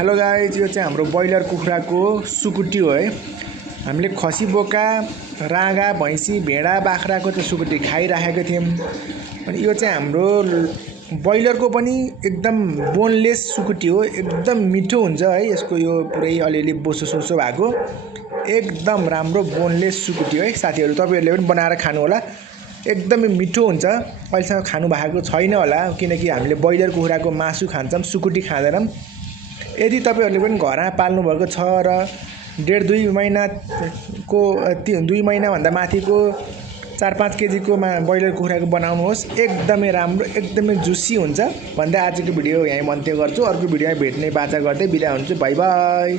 Hello guys, यो चाहिँ हाम्रो ब्रोइलर कुखुराको सुकुटी हो है। हामीले खसी बोका, राँगा, भैँसी, भेडा, बाख्राको चाहिँ सुकुटी खाइराखेको थियौँ। अनि यो चाहिँ हाम्रो ब्रोइलरको पनि एकदम बोनलेस सुकुटी हो। एकदम मिठो हुन्छ है। यसको यो पुरै अलिअलि बोसो भएको एकदम राम्रो बोनलेस सुकुटी हो है साथीहरू। तपाईहरुले पनि बनाएर खानु होला। एकदमै मिठो हुन्छ। अहिलेसम्म खानु भएको छैन होला, किनकि हामीले ब्रोइलर कुखुराको मासु खान्छौँ, सुकुटी खाँदैनौँ। यदि तपाईहरुले पनि घरमा पाल्नु भएको छ र 1.5-2 महिनाको 2 महिनाभन्दा माथिको 4-5 केजीको ब्रोइलर कुखुराको बनाउनुहोस्। एकदमै राम्रो, एकदमै जुसी हुन्छ भन्दै आजको भिडियो यहीँ अन्त्य गर्छु। अर्को भिडियोमा भेट्ने बाचा गर्दै बिदा हुन्छु। Bye bye.